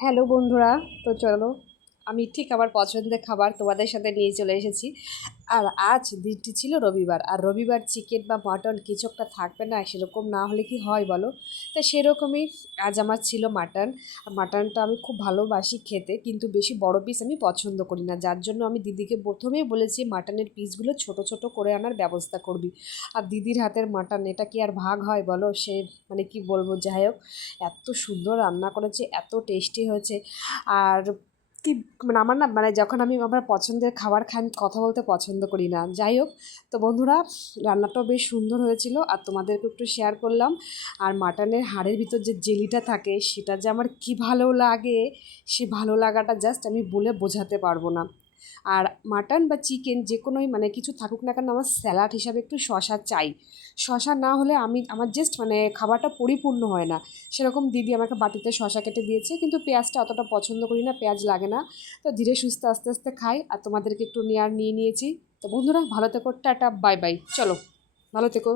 Hello বন্ধুরা, তো চলো আমি ঠিক আমার পছন্দের খাবার তোমাদের সাথে নিয়ে চলে এসেছি। আর আজ দিনটি ছিল রবিবার, আর রবিবার চিকেন বা মাটন কিছু একটা থাকবে না, সেরকম না হলে কি হয় বলো। তা সেরকমই আজ আমার ছিল মাটন। আর মাটনটা আমি খুব ভালোবাসি খেতে, কিন্তু বেশি বড় পিস আমি পছন্দ করি না, যার জন্য আমি দিদিকে প্রথমেই বলেছি মাটনের পিসগুলো ছোট ছোট করে আনার ব্যবস্থা করবি। আর দিদির হাতের মাটন এটা কি আর ভাগ হয় বলো, সে মানে কি বলবো, যাই হোক এত সুন্দর রান্না করেছে, এত টেস্টি হয়েছে। আর কি মানে আমার না, মানে যখন আমি আমার পছন্দের খাবার খাই আমি কথা বলতে পছন্দ করি না, যাই হোক। তো বন্ধুরা, রান্নাটাও বেশ সুন্দর হয়েছিল আর তোমাদেরকে একটু শেয়ার করলাম। আর মাটনের হাড়ের ভিতর যে জেলিটা থাকে সেটা যে আমার কি ভালো লাগে, সে ভালো লাগাটা জাস্ট আমি বলে বোঝাতে পারবো না। আর মাটন বা চিকেন যে কোনোই মানে কিছু থাকুক না কেন, আমার স্যালাড হিসাবে একটু শশা চাই। শশা না হলে আমার জাস্ট মানে খাবারটা পরিপূর্ণ হয় না। সেরকম দিদি আমাকে বাটিতে শশা কেটে দিয়েছে, কিন্তু পেঁয়াজটা অতটা পছন্দ করি না, পেঁয়াজ লাগে না। তো ধীরে সুস্থে আস্তে আস্তে খাই, আর তোমাদেরকে একটু নিয়ে নিয়েছি। তো বন্ধুরা, ভালো থেকো, টাটা বাই বাই, চলো ভালো থেকো।